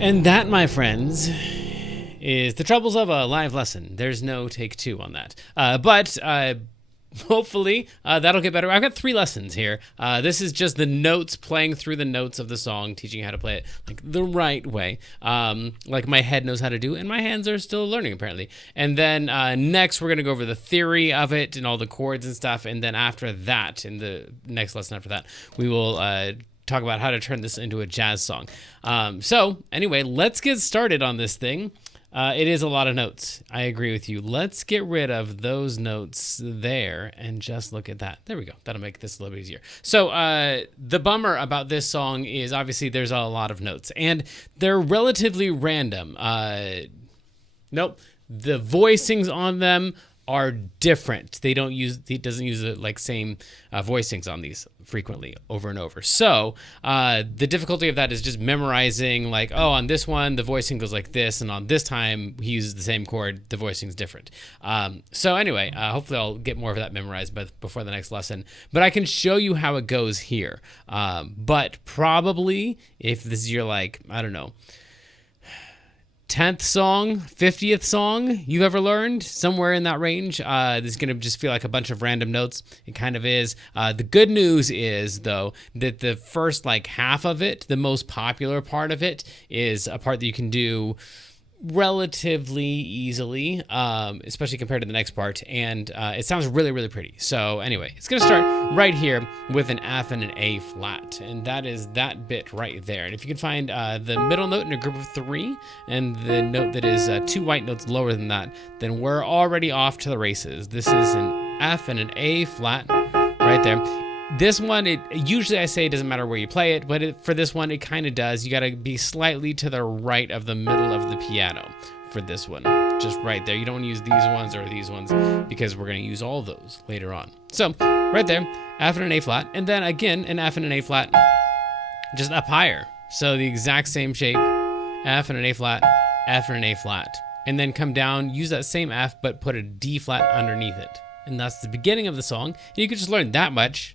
And that, my friends, is the troubles of a live lesson. There's no take two on that. But hopefully that'll get better. I've got 3 lessons here. This is just the notes, playing through the notes of the song, teaching you how to play it like the right way, like my head knows how to do, and my hands are still learning apparently. And then next we're going to go over the theory of it and all the chords and stuff. And then after that, in the next lesson after that, we will talk about how to turn this into a jazz song. So anyway, let's get started on this thing. It is a lot of notes. I agree with you. Let's get rid of those notes there and just look at that. There we go. That'll make this a little bit easier. So the bummer about this song is obviously there's a lot of notes and they're relatively random. Nope. The voicings on them are different. It doesn't use the like same voicings on these frequently over and over. So the difficulty of that is just memorizing like, oh, on this one, the voicing goes like this. And on this time he uses the same chord, the voicing's different. So anyway, hopefully I'll get more of that memorized before the next lesson, but I can show you how it goes here. But probably if this is your like, I don't know, 10th song, 50th song you've ever learned, somewhere in that range. This is going to just feel like a bunch of random notes. It kind of is. The good news is, though, that the first like half of it, the most popular part of it, is a part that you can do relatively easily, especially compared to the next part, and it sounds really, really pretty. So anyway, it's going to start right here with an F and an A flat, and that is that bit right there. And if you can find the middle note in a group of 3 and the note that is 2 white notes lower than that, then we're already off to the races. This is an F and an A flat right there. This one, usually I say it doesn't matter where you play it, but for this one, it kind of does. You got to be slightly to the right of the middle of the piano for this one, just right there. You don't want to use these ones or these ones because we're going to use all those later on. So right there, F and an A flat, and then again, an F and an A flat, just up higher. So the exact same shape, F and an A flat, F and an A flat, and then come down, use that same F, but put a D flat underneath it. And that's the beginning of the song. And you could just learn that much.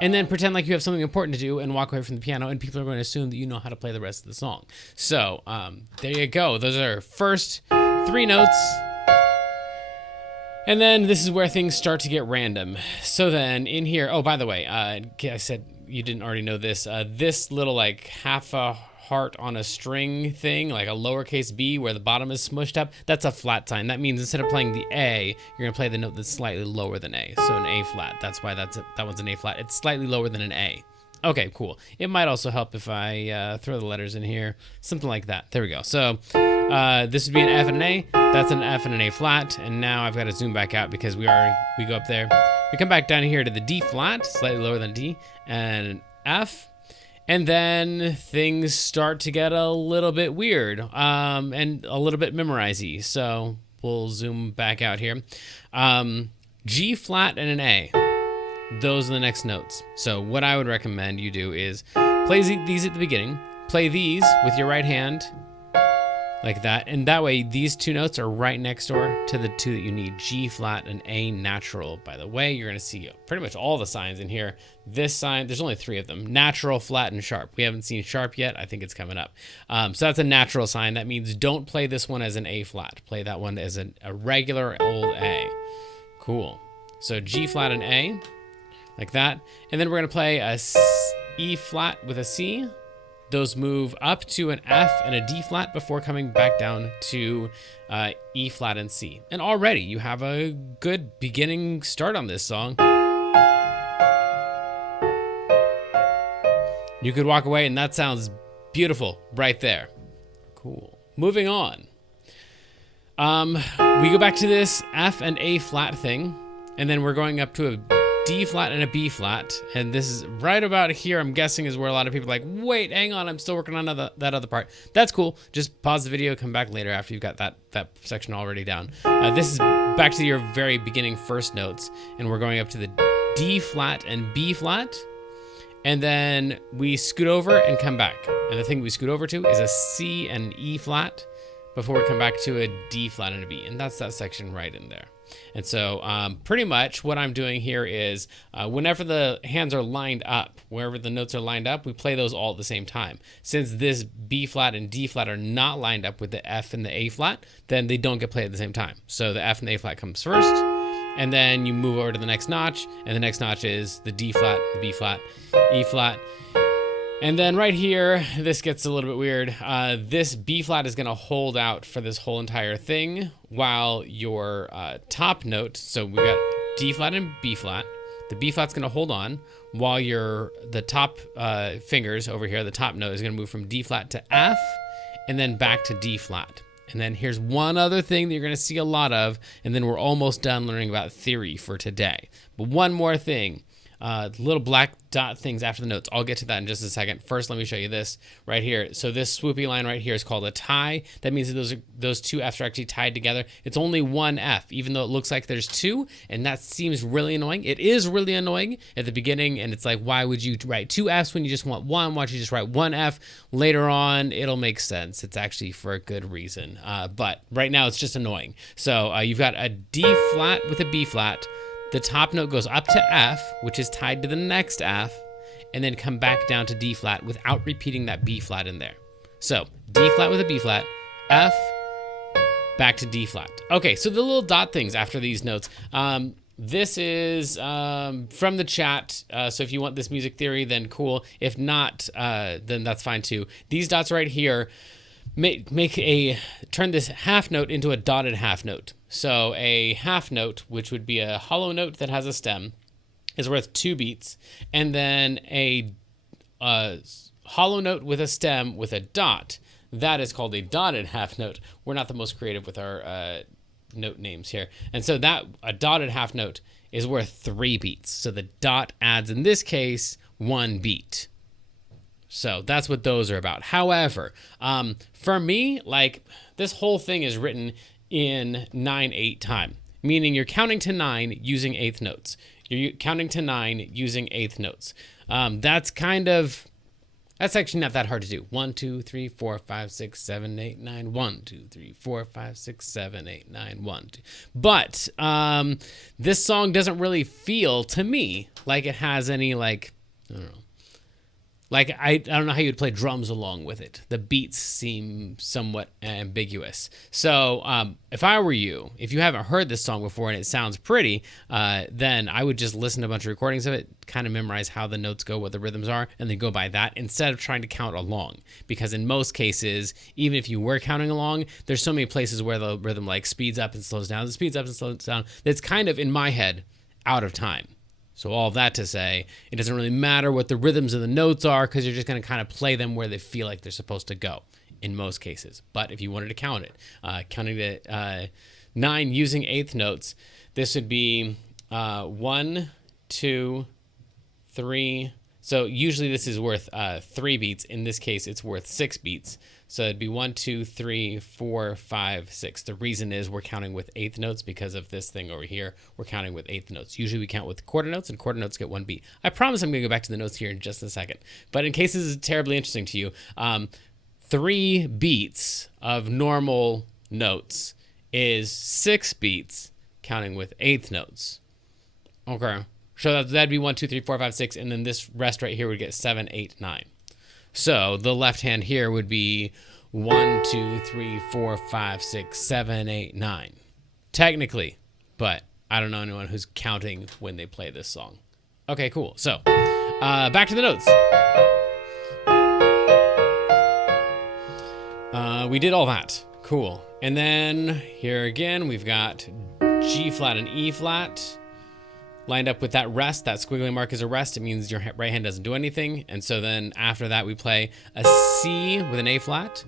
And then pretend like you have something important to do and walk away from the piano, and people are going to assume that you know how to play the rest of the song. So there you go. Those are our first 3 notes. And then this is where things start to get random. So then in here, oh, by the way, I said you didn't already know this. This little like half a heart on a string thing, like a lowercase b where the bottom is smushed up, that's a flat sign. That means instead of playing the A, you're gonna play the note that's slightly lower than A. So an A flat. That's why that one's an A flat. It's slightly lower than an A. Okay, cool. It might also help if I throw the letters in here, something like that. There we go. So this would be an F and an A. That's an F and an A flat. And now I've got to zoom back out because we go up there. We come back down here to the D flat, slightly lower than D, and an F. And then things start to get a little bit weird and a little bit memorize-y. So we'll zoom back out here. G flat and an A. Those are the next notes. So what I would recommend you do is play these at the beginning. Play these with your right hand like that. And that way these 2 notes are right next door to the 2 that you need. G flat and A natural. By the way, you're going to see pretty much all the signs in here. This sign, there's only 3 of them. Natural, flat, and sharp. We haven't seen sharp yet. I think it's coming up. So that's a natural sign. That means don't play this one as an A flat. Play that one as a regular old A. Cool. So G flat and A, like that. And then we're going to play a E flat with a C. Those move up to an F and a D flat before coming back down to E flat and C. And already you have a good beginning start on this song. You could walk away and that sounds beautiful right there. Cool. Moving on. We go back to this F and A flat thing, and then we're going up to a D flat and a B flat, and this is right about here, I'm guessing, is where a lot of people are like, wait, hang on, I'm still working on that other part. That's cool. Just pause the video, come back later after you've got that section already down. This is back to your very beginning first notes, and we're going up to the D flat and B flat, and then we scoot over and come back. And the thing we scoot over to is a C and an E flat before we come back to a D flat and a B, and that's that section right in there. And so pretty much what I'm doing here is whenever the hands are lined up, wherever the notes are lined up, we play those all at the same time. Since this B flat and D flat are not lined up with the F and the A flat, then they don't get played at the same time. So the F and the A flat comes first, and then you move over to the next notch, and the next notch is the D flat, the B flat, E flat. And then right here, this gets a little bit weird. This B flat is going to hold out for this whole entire thing, while your top note, so we got D flat and B flat. The B flat's going to hold on, while the top fingers over here, the top note is going to move from D flat to F and then back to D flat. And then here's one other thing that you're going to see a lot of, and then we're almost done learning about theory for today. But one more thing. Little black dot things after the notes. I'll get to that in just a second. First, let me show you this right here. So this swoopy line right here is called a tie. That means that those two Fs are actually tied together. It's only one F, even though it looks like there's two, and that seems really annoying. It is really annoying at the beginning, and it's like, why would you write two Fs when you just want one? Why don't you just write one F? Later on, it'll make sense. It's actually for a good reason. But right now, it's just annoying. So you've got a D flat with a B flat. The top note goes up to F, which is tied to the next F, and then come back down to D flat without repeating that B flat in there. So D flat with a B flat, F, back to D flat. Okay, so the little dot things after these notes. This is from the chat, so if you want this music theory, then cool. If not, then that's fine too. These dots right here turn this half note into a dotted half note. So a half note, which would be a hollow note that has a stem, is worth 2 beats, and then a hollow note with a stem with a dot, that is called a dotted half note. We're not the most creative with our note names here, and so that a dotted half note is worth 3 beats. So the dot adds, in this case, 1 beat. So that's what those are about. However, for me, like, this whole thing is written in 9/8 time, meaning you're counting to 9 using eighth notes. You're counting to 9 using eighth notes. That's actually not that hard to do. 1, 2, 3, 4, 5, 6, 7, 8, 9. 1, 2, 3, 4, 5, 6, 7, 8, 9. 1, 2. But this song doesn't really feel to me like it has any, like, I don't know. Like, I don't know how you'd play drums along with it. The beats seem somewhat ambiguous. So if I were you, if you haven't heard this song before and it sounds pretty, then I would just listen to a bunch of recordings of it, kind of memorize how the notes go, what the rhythms are, and then go by that instead of trying to count along. Because in most cases, even if you were counting along, there's so many places where the rhythm like speeds up and slows down, speeds up and slows down. That's kind of, in my head, out of time. So all of that to say, it doesn't really matter what the rhythms of the notes are, because you're just going to kind of play them where they feel like they're supposed to go in most cases. But if you wanted to count it, counting to 9 using eighth notes, this would be 1, 2, 3. So usually this is worth 3 beats. In this case, it's worth 6 beats. So it'd be 1, 2, 3, 4, 5, 6. The reason is we're counting with eighth notes because of this thing over here. We're counting with eighth notes. Usually we count with quarter notes, and quarter notes get 1 beat. I promise I'm going to go back to the notes here in just a second. But in case this is terribly interesting to you, 3 beats of normal notes is 6 beats counting with eighth notes. Okay. So that'd be 1, 2, 3, 4, 5, 6, and then this rest right here would get 7, 8, 9. So the left hand here would be 1, 2, 3, 4, 5, 6, 7, 8, 9. Technically, but I don't know anyone who's counting when they play this song. Okay, cool. So back to the notes. We did all that. Cool. And then here again, we've got G flat and E flat. Lined up with that rest, that squiggly mark is a rest. It means your right hand doesn't do anything. And so then after that, we play a C with an A flat,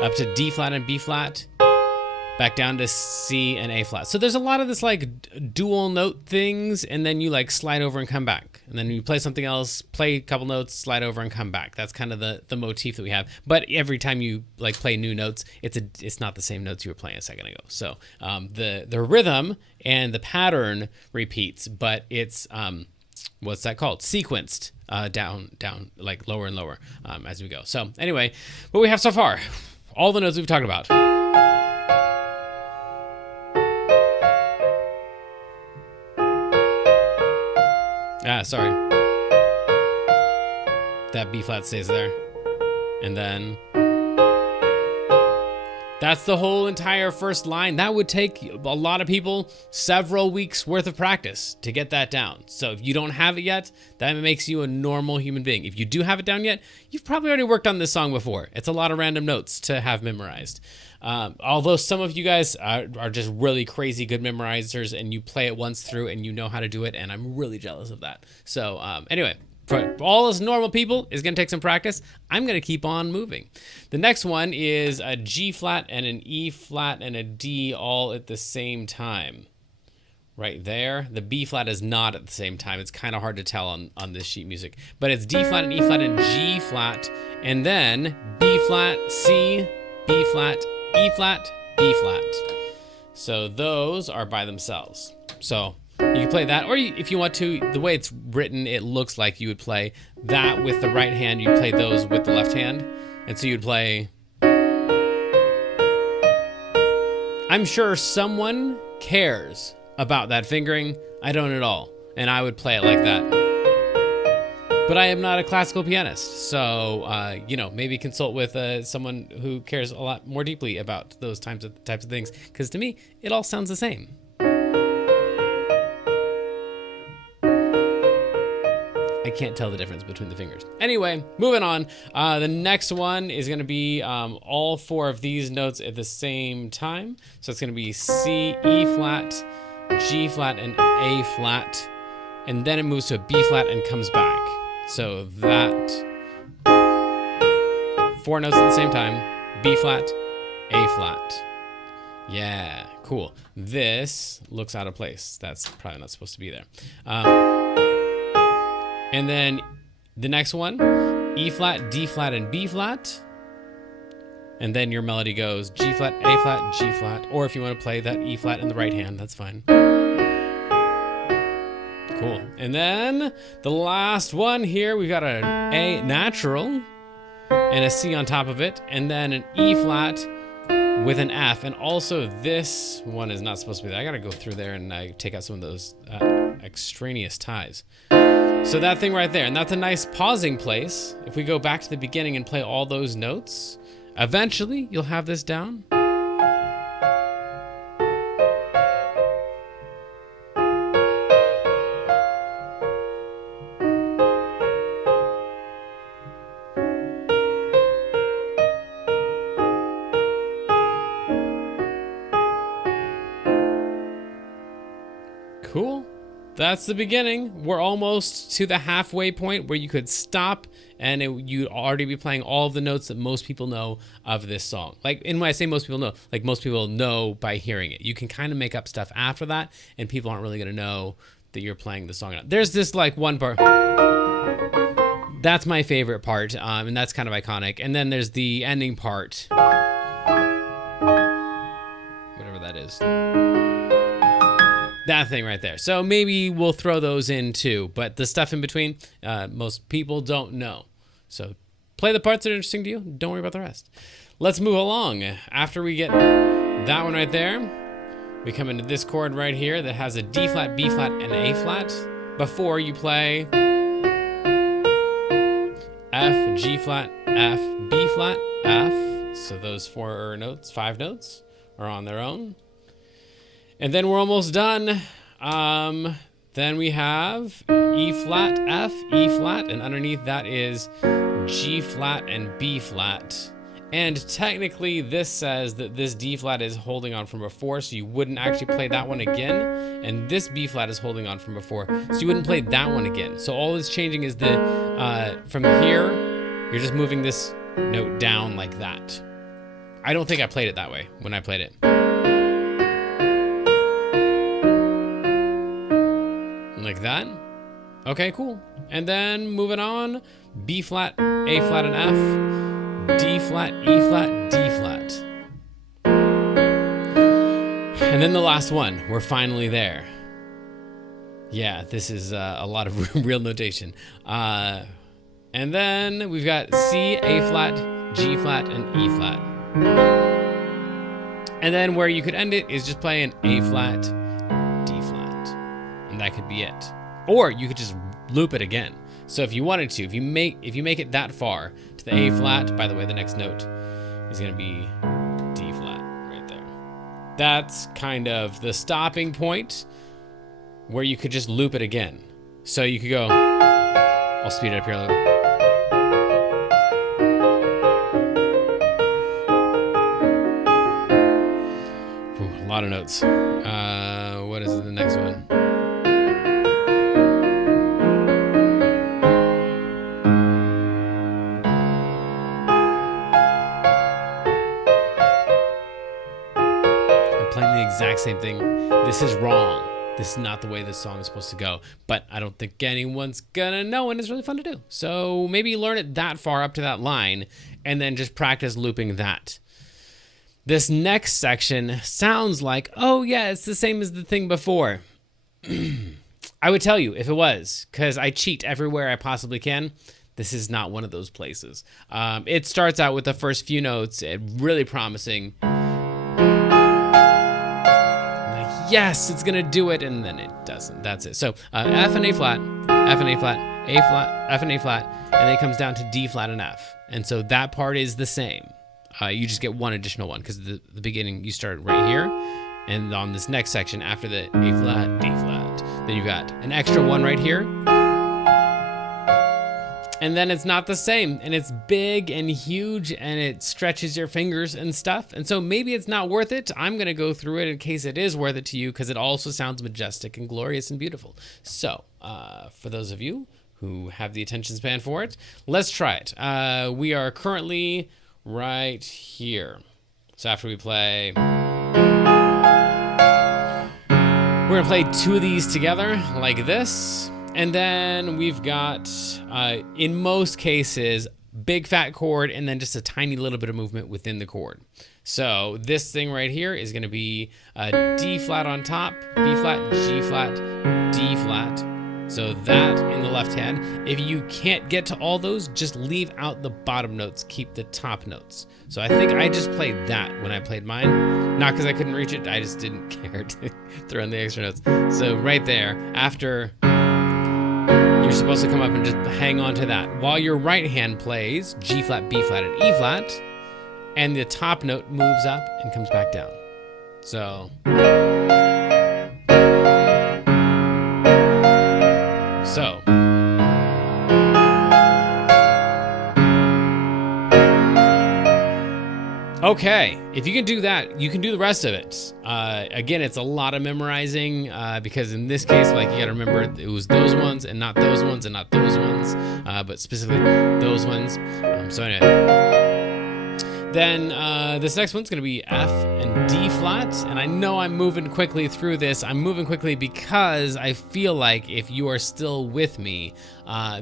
up to D flat and B flat, back down to C and A flat. So there's a lot of this like dual note things, and then you like slide over and come back. And then you play something else, play a couple notes, slide over and come back. That's kind of the motif that we have. But every time you like play new notes, it's not the same notes you were playing a second ago. So the rhythm and the pattern repeats, but it's what's that called? Sequenced down, like lower and lower as we go. So anyway, what we have so far, all the notes we've talked about. Sorry. That B flat stays there. And then That's the whole entire first line. That would take a lot of people several weeks worth of practice to get that down. So if you don't have it yet, that makes you a normal human being. If you do have it down yet, you've probably already worked on this song before. It's a lot of random notes to have memorized. Although some of you guys are just really crazy good memorizers and you play it once through and you know how to do it, and I'm really jealous of that. So anyway, for all us normal people, it's going to take some practice. I'm going to keep on moving. The next one is a G flat and an E flat and a D all at the same time. Right there. The B flat is not at the same time. It's kind of hard to tell on this sheet music. But it's D flat and E flat and G flat. And then B flat, C, B flat, E flat, B flat. So those are by themselves. So you can play that, or if you want to, the way it's written, it looks like you would play that with the right hand. You play those with the left hand. And so you'd play... I'm sure someone cares about that fingering. I don't at all. And I would play it like that. But I am not a classical pianist. So, maybe consult with someone who cares a lot more deeply about those types of things. Because to me, it all sounds the same. I can't tell the difference between the fingers. Anyway, moving on. The next one is going to be all four of these notes at the same time. So it's going to be C, E flat, G flat, and A flat. And then it moves to a B flat and comes back. So that, four notes at the same time, B flat, A flat. Yeah, cool. This looks out of place. That's probably not supposed to be there. And then the next one, E flat, D flat, and B flat. And then your melody goes G flat, A flat, G flat. Or if you want to play that E flat in the right hand, that's fine. Cool. And then the last one here, we've got an A natural and a C on top of it. And then an E flat with an F. And also this one is not supposed to be there. I got to go through there and take out some of those extraneous ties. So that thing right there, and that's a nice pausing place. If we go back to the beginning and play all those notes, eventually you'll have this down. Cool. That's the beginning. We're almost to the halfway point where you could stop and you'd already be playing all of the notes that most people know of this song. Like, and when I say most people know, like most people know by hearing it. You can kind of make up stuff after that, and people aren't really going to know that you're playing the song. There's this like one part. That's my favorite part, and that's kind of iconic. And then there's the ending part. Whatever that is. That thing right there. So maybe we'll throw those in too, but the stuff in between, most people don't know. So play the parts that are interesting to you. Don't worry about the rest. Let's move along. After we get that one right there, we come into this chord right here that has a D flat, B flat, and A flat. Before you play F, G flat, F, B flat, F. So those five notes are on their own. And then we're almost done. Then we have E flat, F, E flat, and underneath that is G flat and B flat. And technically this says that this D flat is holding on from before, so you wouldn't actually play that one again. And this B flat is holding on from before, so you wouldn't play that one again. So all that's changing is from here, you're just moving this note down like that. I don't think I played it that way when I played it. Like that. Okay, cool. And then moving on, B flat, A flat, and F, D flat, E flat, D flat. And then the last one, we're finally there. Yeah, this is a lot of real notation. And then we've got C, A flat, G flat, and E flat. And then where you could end it is just playing A flat, D flat. And that could be it. Or you could just loop it again. So if you wanted to, if you make it that far to the A flat, by the way, the next note is going to be D flat. that's kind of the stopping point where you could just loop it again. So you could go, I'll speed it up here a little. Ooh, a lot of notes. What is the next one? I'm playing the exact same thing. This is wrong. This is not the way this song is supposed to go, but I don't think anyone's gonna know, and it's really fun to do. So maybe learn it that far up to that line, and then just practice looping that. This next section sounds like, oh yeah, it's the same as the thing before. I would tell you if it was, because I cheat everywhere I possibly can. This is not one of those places. It starts out with the first few notes, really promising. Yes, it's gonna do it, and then it doesn't. That's it. So F and A flat, F and A flat, A flat, F and A flat, and then it comes down to D flat and F. And so that part is the same. You just get one additional one because the beginning you start right here, and on this next section after the A flat, D flat, then you've got an extra one right here. And then it's not the same, and it's big and huge, and it stretches your fingers and stuff. And so maybe it's not worth it. I'm gonna go through it in case it is worth it to you, because it also sounds majestic and glorious and beautiful. So for those of you who have the attention span for it, let's try it. We are currently right here. So after we play, we're gonna play two of these together like this. And then we've got, in most cases, big fat chord and then just a tiny little bit of movement within the chord. So this thing right here is gonna be D flat on top, B flat, G flat, D flat. So that in the left hand. If you can't get to all those, just leave out the bottom notes, keep the top notes. So I think I just played that when I played mine. Not because I couldn't reach it, I just didn't care to throw in the extra notes. So right there, after, you're supposed to come up and just hang on to that. While your right hand plays G flat, B flat, and E flat, and the top note moves up and comes back down. So. Okay, if you can do that, you can do the rest of it. Again, it's a lot of memorizing because in this case, like, you gotta remember it was those ones and not those ones and not those ones, but specifically those ones. So anyway, then this next one's gonna be F and D flat, and I know I'm moving quickly through this. I'm moving quickly because I feel like if you are still with me,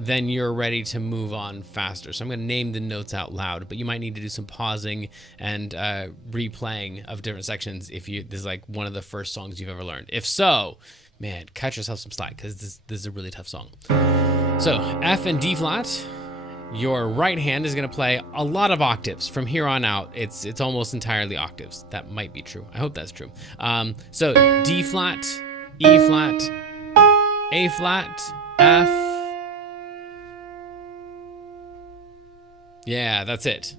then you're ready to move on faster. So I'm gonna name the notes out loud, but you might need to do some pausing and replaying of different sections if this is like one of the first songs you've ever learned. If so, man, cut yourself some slack because this is a really tough song. So F and D flat. Your right hand is going to play a lot of octaves. From here on out, it's almost entirely octaves. That might be true. I hope that's true. So D flat, E flat, A flat, F. Yeah, that's it.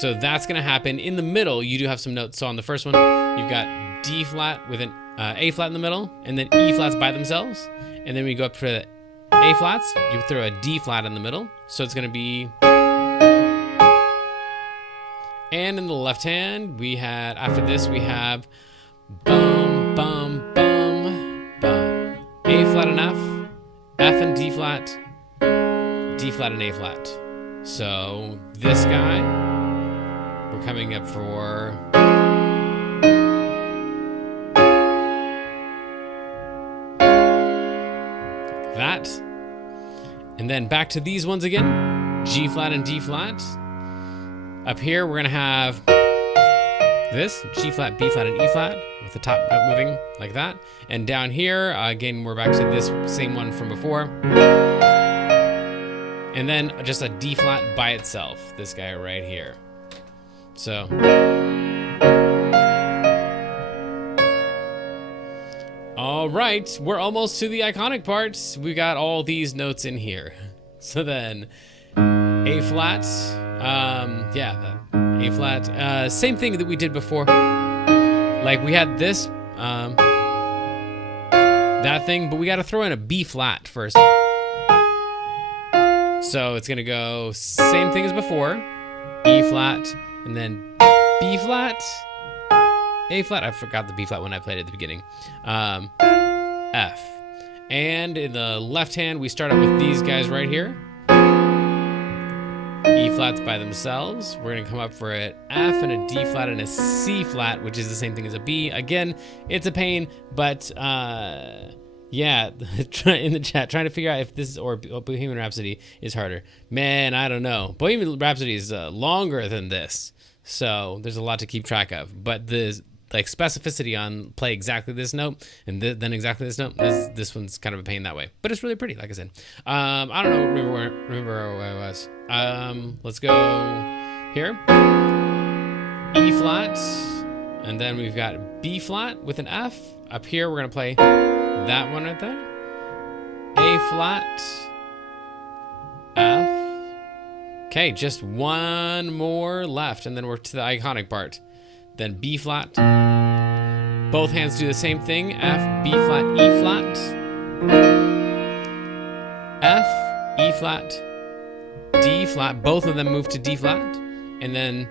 So that's going to happen. In the middle, you do have some notes. So on the first one, you've got D flat with an A flat in the middle, and then E flats by themselves. And then we go up for the A flats, you throw a D flat in the middle. So it's gonna be, and in the left hand, we had, after this, we have bum, bum, bum, bum. A flat and F and D flat and A flat. So this guy, we're coming up for, that, and then back to these ones again, G flat and D flat. Up here we're gonna have this G flat, B flat, and E flat with the top note moving like that. And down here again, we're back to this same one from before, and then just a D flat by itself, this guy right here. So all right, we're almost to the iconic part. We got all these notes in here. So then, A flat, yeah, A flat. Same thing that we did before. Like we had this, that thing, but we got to throw in a B flat first. So it's gonna go same thing as before, E flat, and then B flat, A flat. I forgot the B flat when I played at the beginning. F. And in the left hand, we start out with these guys right here. E flats by themselves. We're gonna come up for an F and a D flat and a C flat, which is the same thing as a B. Again, it's a pain, but yeah, in the chat, trying to figure out if this is, or Bohemian Rhapsody is harder. Man, I don't know. Bohemian Rhapsody is longer than this, so there's a lot to keep track of. But the like specificity on play exactly this note and then exactly this note, this one's kind of a pain that way. But it's really pretty, like I said. I don't know. Remember where I was. Let's go here. E flat, and then we've got B flat with an F. Up here, we're gonna play that one right there. A flat, F. Okay, just one more left, and then we're to the iconic part. Then B flat. Both hands do the same thing. F, B flat, E flat. F, E flat, D flat. Both of them move to D flat, and then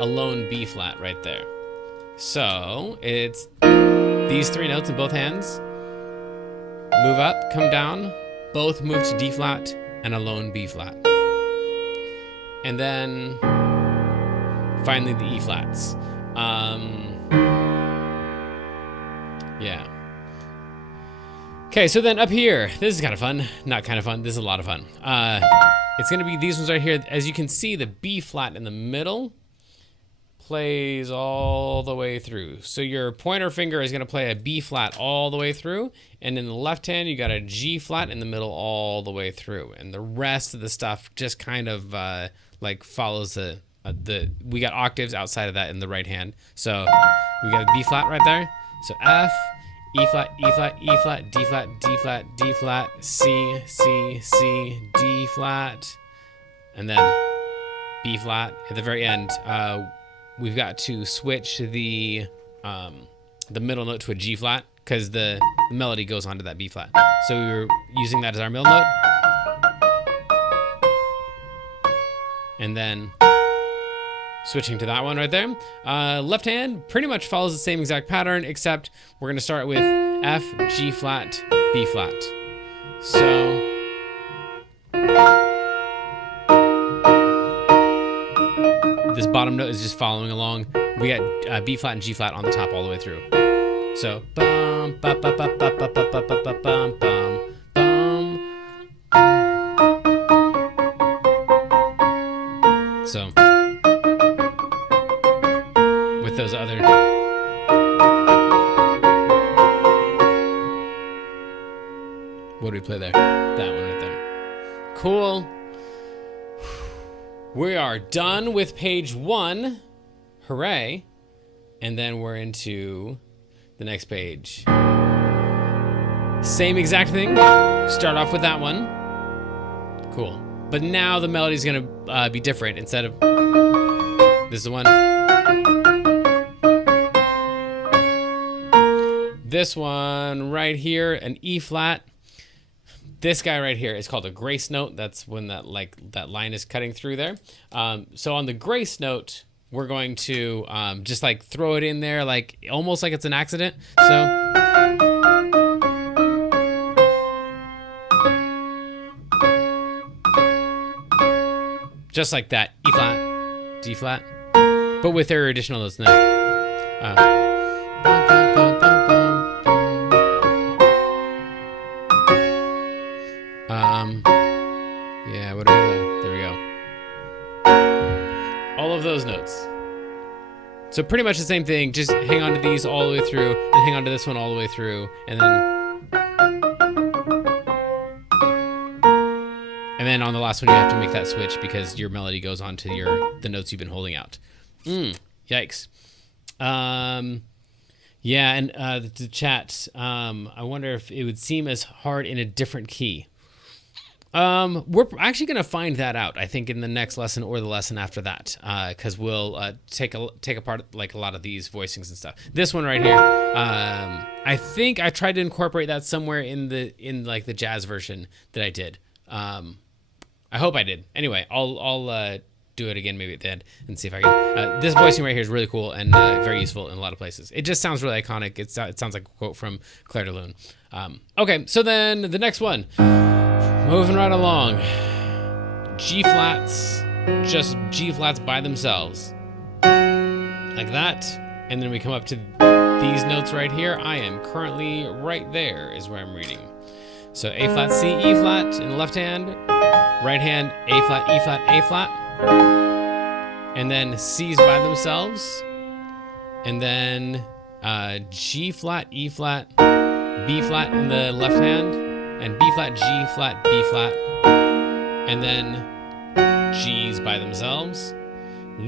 a lone B flat right there. So it's these three notes in both hands. Move up, come down, both move to D flat and a lone B flat. And then finally the E flats. Yeah. Okay, so then up here, this is kind of fun. Not kind of fun, this is a lot of fun. It's gonna be these ones right here. As you can see, the B flat in the middle plays all the way through. So your pointer finger is gonna play a B flat all the way through, and in the left hand you got a G flat in the middle all the way through, and the rest of the stuff just kind of like follows we got octaves outside of that in the right hand. So we got a B flat right there. So F, E flat, E flat, E flat, D flat, D flat, D flat, C, C, C, D flat, and then B flat at the very end. We've got to switch the middle note to a G flat because the melody goes onto that B flat. So we were using that as our middle note. And then switching to that one right there. Left hand pretty much follows the same exact pattern, except we're gonna start with F, G flat, B flat. So this bottom note is just following along. We got B flat and G flat on the top all the way through. So bum ba ba ba ba ba ba ba ba bum bum bum. So with those other what do we play there? That one right there. Cool. We are done with page 1. Hooray. And then we're into the next page. Same exact thing. Start off with that one. Cool. But now the melody's gonna be different. Instead of this is the one. This one right here, an E flat. This guy right here is called a grace note. That's when that line is cutting through there. So on the grace note, we're going to just like throw it in there, like almost like it's an accident. So just like that, E flat, D flat, but with their additional notes now. Yeah, what are they? There we go. All of those notes. So pretty much the same thing, just hang on to these all the way through, and hang on to this one all the way through, and then on the last one you have to make that switch because your melody goes on to the notes you've been holding out. Yikes. Yeah, and the chat, I wonder if it would seem as hard in a different key. We're actually going to find that out, I think, in the next lesson or the lesson after that, because we'll take apart like a lot of these voicings and stuff. This one right here, I think I tried to incorporate that somewhere in like the jazz version that I did. I hope I did. Anyway, I'll do it again maybe at the end and see if I can. This voicing right here is really cool and very useful in a lot of places. It just sounds really iconic. It sounds like a quote from Clair de Lune. Okay, so then the next one. Moving right along. G flats, just G flats by themselves. Like that. And then we come up to these notes right here. I am currently right there is where I'm reading. So A flat, C, E flat in the left hand. Right hand, A flat, E flat, A flat. And then C's by themselves. And then G flat, E flat, B flat in the left hand. And B flat, G flat, B flat, and then G's by themselves.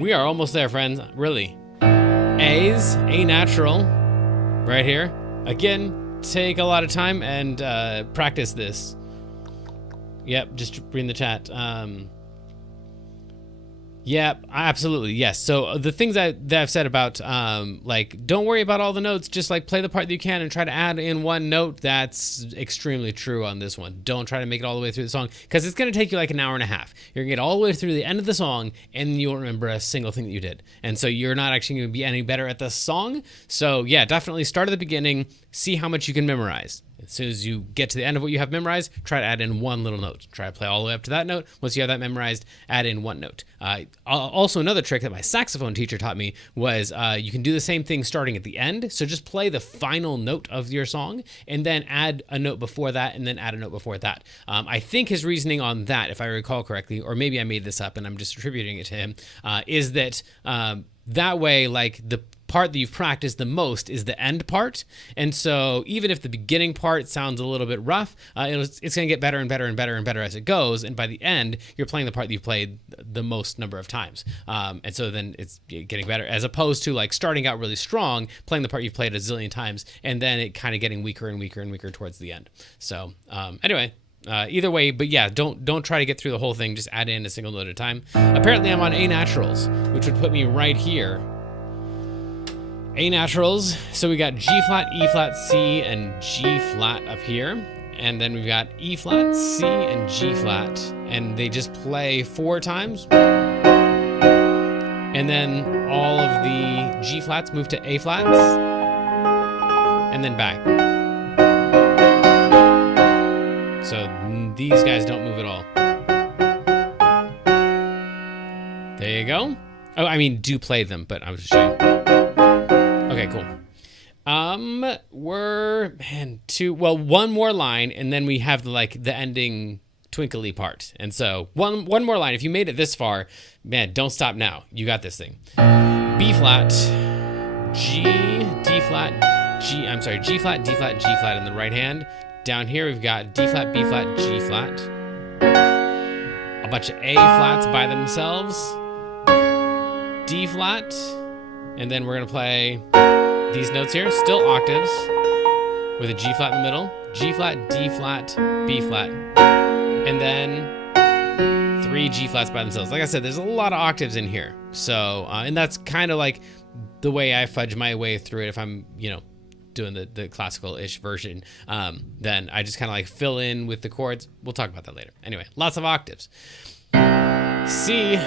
We are almost there, friends, really. A's, A natural, right here. Again, take a lot of time and practice this. Yep, just reading the chat. Yeah, absolutely. Yes. So the things that I've said about, like, don't worry about all the notes, just like play the part that you can and try to add in one note. That's extremely true on this one. Don't try to make it all the way through the song because it's going to take you like an hour and a half. You're going to get all the way through the end of the song and you won't remember a single thing that you did. And so you're not actually going to be any better at the song. So yeah, definitely start at the beginning, see how much you can memorize. As soon as you get to the end of what you have memorized, try to add in one little note. Try to play all the way up to that note. Once you have that memorized, add in one note. Also, another trick that my saxophone teacher taught me was you can do the same thing starting at the end. So just play the final note of your song and then add a note before that and then add a note before that. I think his reasoning on that, if I recall correctly, or maybe I made this up and I'm just attributing it to him, is that that way, like, the part that you've practiced the most is the end part. And so even if the beginning part sounds a little bit rough, it's going to get better and better and better and better as it goes. And by the end, you're playing the part that you've played the most number of times. And so then it's getting better, as opposed to like starting out really strong, playing the part you've played a zillion times, and then it kind of getting weaker and weaker and weaker towards the end. So anyway, either way, but yeah, don't try to get through the whole thing. Just add in a single note at a time. Apparently I'm on A naturals, which would put me right here. A naturals. So we got G flat, E flat, C, and G flat up here. And then we've got E flat, C, and G flat. And they just play 4 times. And then all of the G flats move to A flats. And then back. So these guys don't move at all. There you go. Oh, I mean, do play them, but I was just showing. Okay, cool. We're one more line, and then we have the ending twinkly part. And so one more line. If you made it this far, man, don't stop now. You got this thing. B flat, G, D flat, G. I'm sorry, G flat, D flat, G flat in the right hand. Down here we've got D flat, B flat, G flat. A bunch of A flats by themselves. D flat. And then we're going to play these notes here, still octaves, with a G flat in the middle, G flat, D flat, B flat, and then 3 G flats by themselves. Like I said, there's a lot of octaves in here. So, and that's kind of like the way I fudge my way through it if I'm, doing the classical-ish version. Then I just kind of like fill in with the chords. We'll talk about that later. Anyway, lots of octaves. C.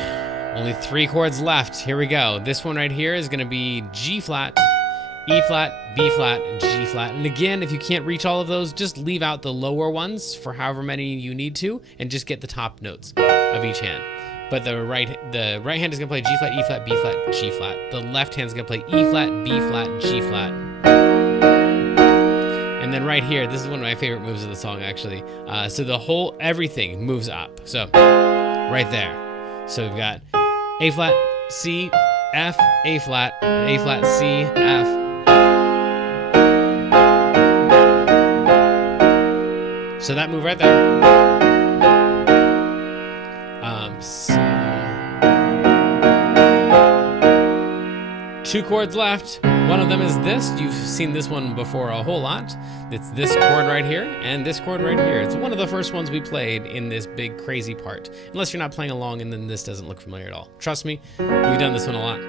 Only 3 chords left. Here we go. This one right here is going to be G flat, E flat, B flat, and G flat. And again, if you can't reach all of those, just leave out the lower ones for however many you need to, and just get the top notes of each hand. But the right hand is going to play G flat, E flat, B flat, G flat. The left hand is going to play E flat, B flat, G flat. And then right here, this is one of my favorite moves of the song, actually. So everything moves up. So right there. So we've got A flat, C, F, A flat, C, F. So that move right there. C. 2 chords left. One of them is this. You've seen this one before a whole lot. It's this chord right here and this chord right here. It's one of the first ones we played in this big crazy part. Unless you're not playing along and then this doesn't look familiar at all. Trust me, we've done this one a lot.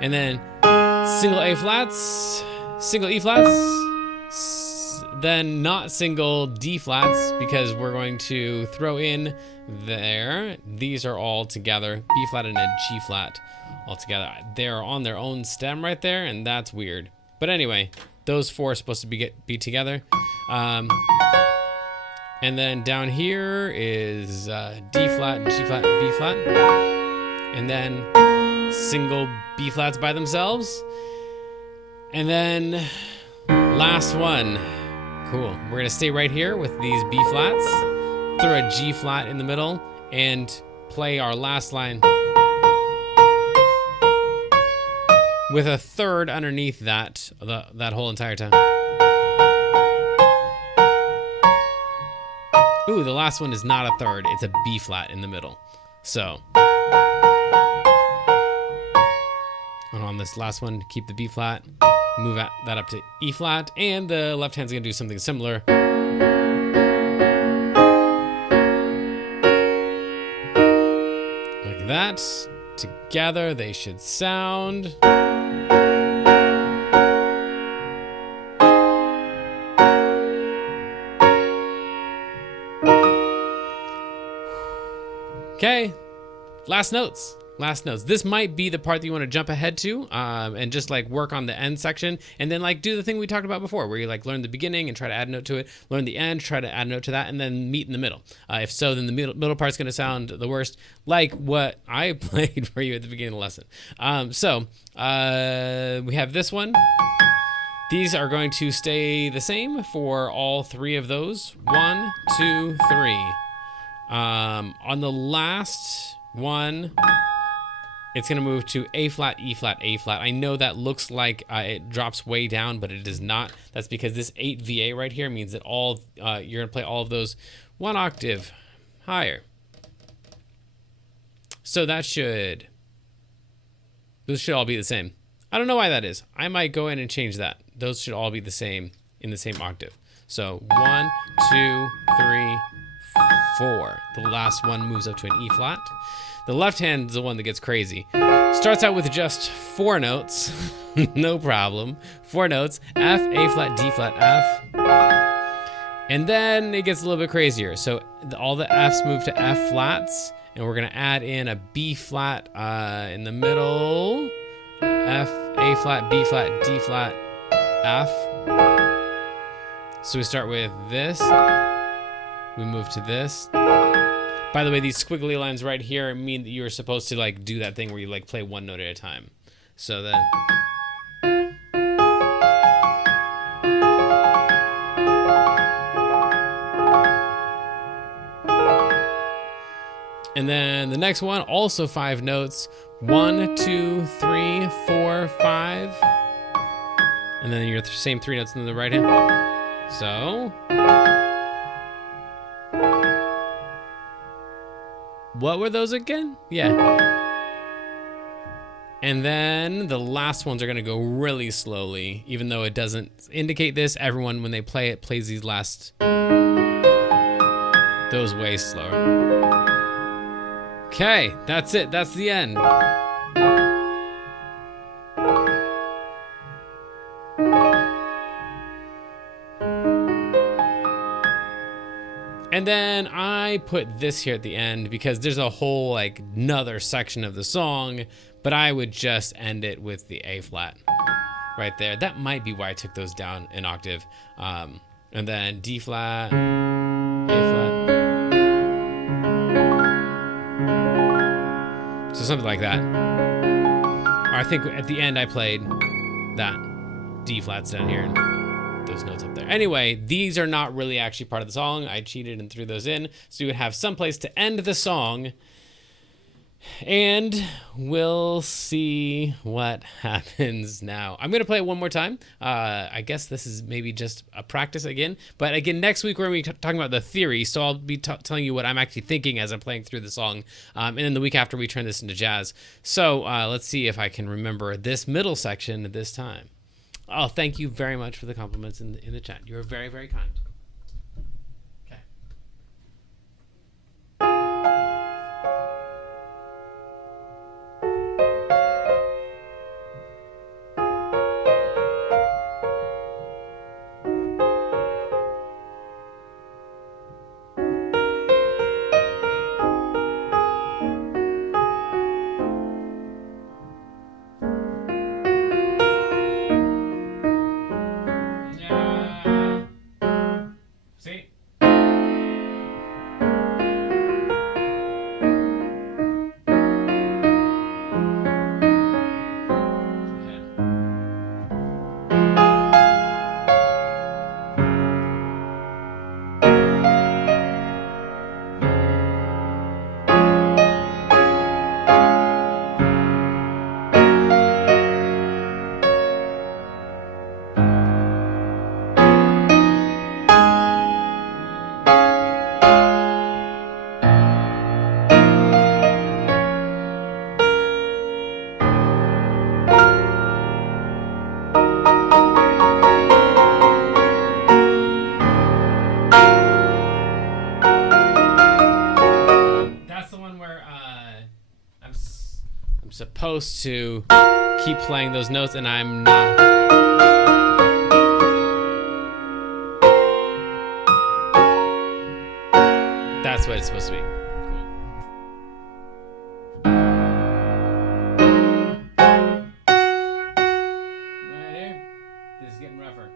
And then single A flats, single E flats, then not single D flats because we're going to throw in there. These are all together, B flat and a G flat. All together. They're on their own stem right there, and that's weird. But anyway, those four are supposed to be together. And then down here is D flat, G flat, B flat. And then single B flats by themselves. And then last one. Cool. We're going to stay right here with these B flats. Throw a G flat in the middle and play our last line with a third underneath that whole entire time. Ooh, the last one is not a third. It's a B flat in the middle. So, and on this last one, keep the B flat, move that up to E flat, and the left hand's gonna do something similar. Like that. Together, they should sound. Okay, last notes. This might be the part that you want to jump ahead to and just like work on the end section and then like do the thing we talked about before where you like learn the beginning and try to add a note to it, learn the end, try to add a note to that, and then meet in the middle. If so, then the middle part's going to sound the worst, like what I played for you at the beginning of the lesson. We have this one. These are going to stay the same for all three of those. 1, 2, 3. On the last one, it's going to move to A flat, E flat, A flat. I know that looks like it drops way down, but it does not. That's because this 8 VA right here means that all you're going to play all of those 1 octave higher. So those should all be the same. I don't know why that is. I might go in and change that. Those should all be the same in the same octave. So 1, 2, 3, 4. The last one moves up to an E flat. The left hand is the one that gets crazy. Starts out with just 4 notes. No problem. 4 notes. F, A flat, D flat, F. And then it gets a little bit crazier. So all the Fs move to F flats. And we're going to add in a B flat in the middle. F, A flat, B flat, D flat, F. So we start with this. We move to this. By the way, these squiggly lines right here mean that you're supposed to like do that thing where you like play 1 note at a time. So then. And then the next one, also 5 notes. 1, 2, 3, 4, 5. And then your same 3 notes in the right hand. So. What were those again? Yeah. And then the last ones are going to go really slowly, even though it doesn't indicate this. Everyone, when they play it, plays these last, those way slower. Okay, that's it. That's the end. And then I put this here at the end because there's a whole like another section of the song, but I would just end it with the A flat right there. That might be why I took those down an octave. And then D flat, A flat. So something like that. Or I think at the end I played that D flats down here and those notes up there. Anyway, these are not really actually part of the song. I cheated and threw those in so you would have some place to end the song, and we'll see what happens now. I'm gonna play it one more time. I guess this is maybe just a practice again, but again next week we're gonna be talking about the theory, so I'll be telling you what I'm actually thinking as I'm playing through the song, and then the week after we turn this into jazz. So let's see if I can remember this middle section this time. Oh, thank you very much for the compliments in the chat. You are very, very kind. Okay. See? That's the one where I'm supposed to keep playing those notes, and I'm not. That's what it's supposed to be. Right here. This is getting rougher.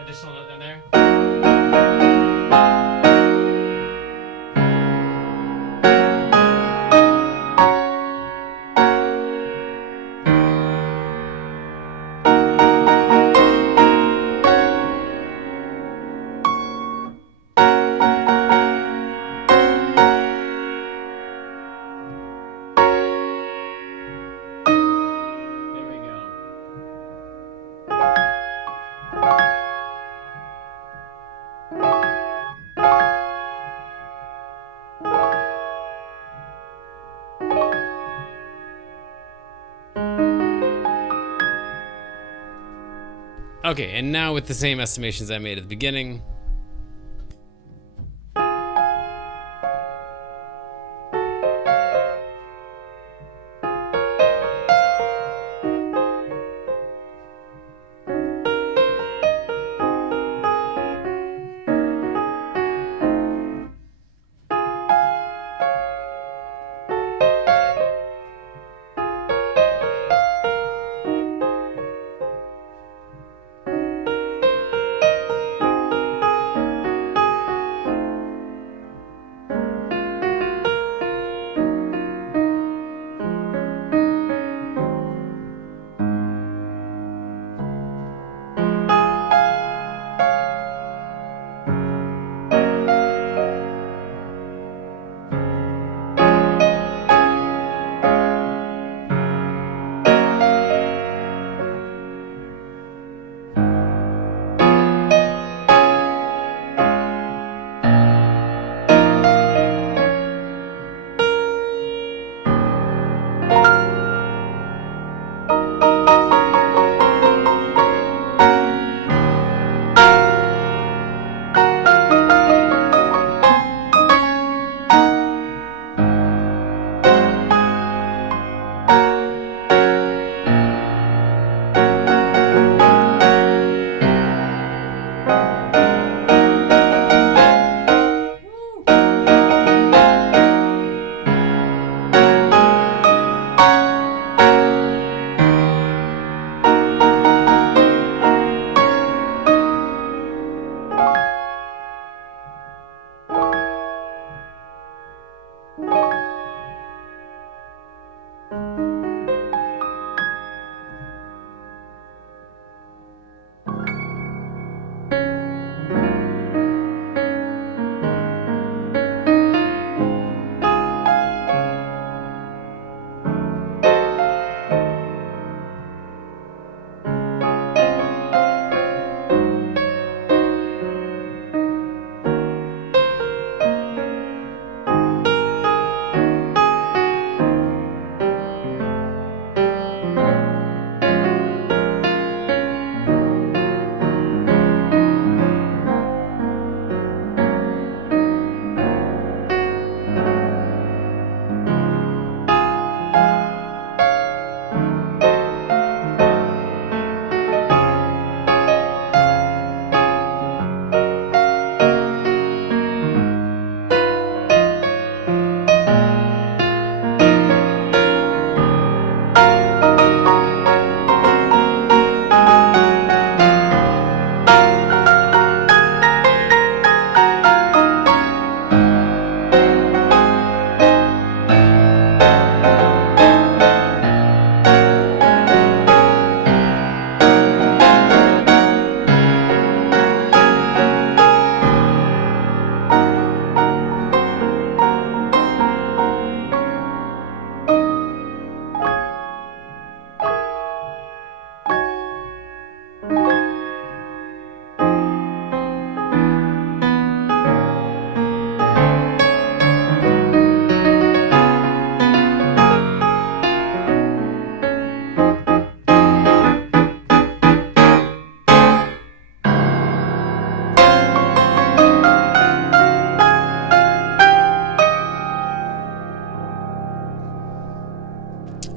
Additional note in there. There we go. Okay, and now with the same estimations I made at the beginning.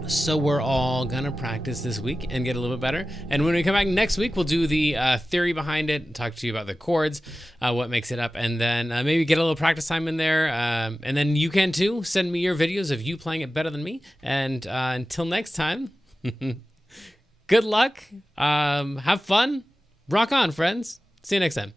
So we're all gonna practice this week and get a little bit better. And when we come back next week, we'll do the theory behind it, talk to you about the chords, what makes it up, and then maybe get a little practice time in there. And then you can too. Send me your videos of you playing it better than me. And until next time, good luck. Have fun. Rock on, friends. See you next time.